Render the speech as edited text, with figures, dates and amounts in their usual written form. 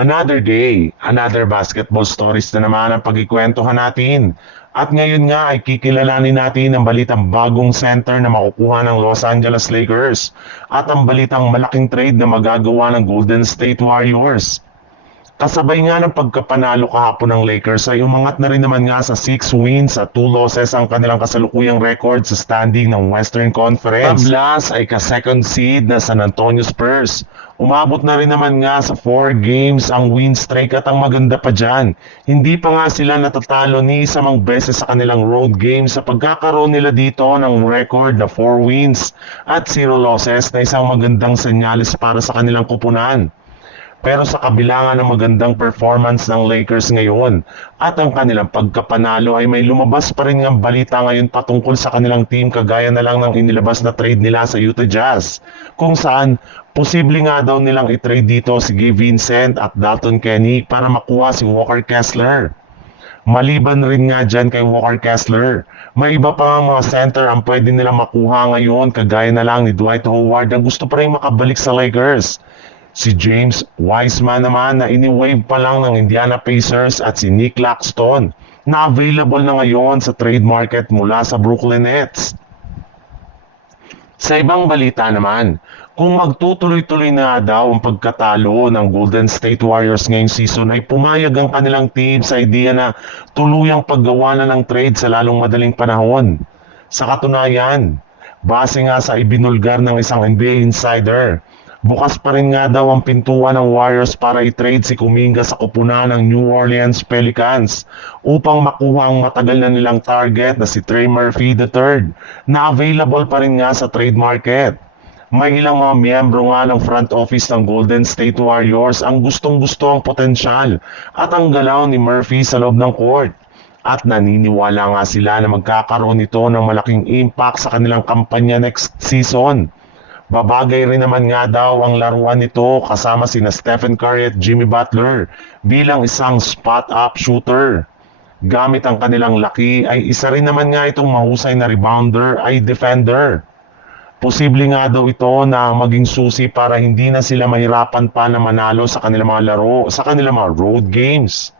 Another day, another basketball stories na naman ang pagkikwentuhan natin. At ngayon nga ay kikilalanin natin ang balitang bagong center na makukuha ng Los Angeles Lakers at ang balitang malaking trade na magagawa ng Golden State Warriors. Kasabay nga ng pagkapanalo kahapon ng Lakers ay umangat na rin naman nga sa 6 wins at 2 losses ang kanilang kasalukuyang record sa standing ng Western Conference. Tablas ay ka-second seed na San Antonio Spurs. Umabot na rin naman nga sa 4 games ang win streak at ang maganda pa dyan. Hindi pa nga sila natatalo ni isa mang beses sa kanilang road games sa pagkakaroon nila dito ng record na 4 wins at 0 losses na isang magandang senyales para sa kanilang kupunan. Pero sa kabila nga ng magandang performance ng Lakers ngayon at ang kanilang pagkapanalo ay may lumabas pa rin ng balita ngayon patungkol sa kanilang team kagaya na lang ng inilabas na trade nila sa Utah Jazz kung saan posible nga daw nilang i-trade dito si Gabe Vincent at Dalton Kenny para makuha si Walker Kessler. Maliban rin nga dyan kay Walker Kessler, may iba pa nga mga center ang pwede nilang makuha ngayon kagaya na lang ni Dwight Howard na gusto pa rin makabalik sa Lakers. Si James Wiseman naman na ini-wave pa lang ng Indiana Pacers at si Nick Claxton na available na ngayon sa trade market mula sa Brooklyn Nets. Sa ibang balita naman, kung magtutuloy-tuloy na daw ang pagkatalo ng Golden State Warriors ngayong season ay pumayag ang kanilang team sa idea na tuluyang paggawa na ng trade sa lalong madaling panahon. Sa katunayan, base nga sa ibinulgar ng isang NBA insider, bukas pa rin nga daw ang pintuan ng Warriors para i-trade si Kuminga sa kupunan ng New Orleans Pelicans upang makuha ang matagal na nilang target na si Trey Murphy III na available pa rin nga sa trade market. May ilang mga miyembro nga ng front office ng Golden State Warriors ang gustong-gusto ang potensyal at ang galaw ni Murphy sa loob ng court. At naniniwala nga sila na magkakaroon ito ng malaking impact sa kanilang kampanya next season. Babagay rin naman nga daw ang laruan nito kasama sina Stephen Curry at Jimmy Butler bilang isang spot-up shooter. Gamit ang kanilang laki ay isa rin naman nga itong mahusay na rebounder ay defender. Posible nga daw ito na maging susi para hindi na sila mahirapan pa na manalo sa kanilang mga laro, sa kanilang mga road games.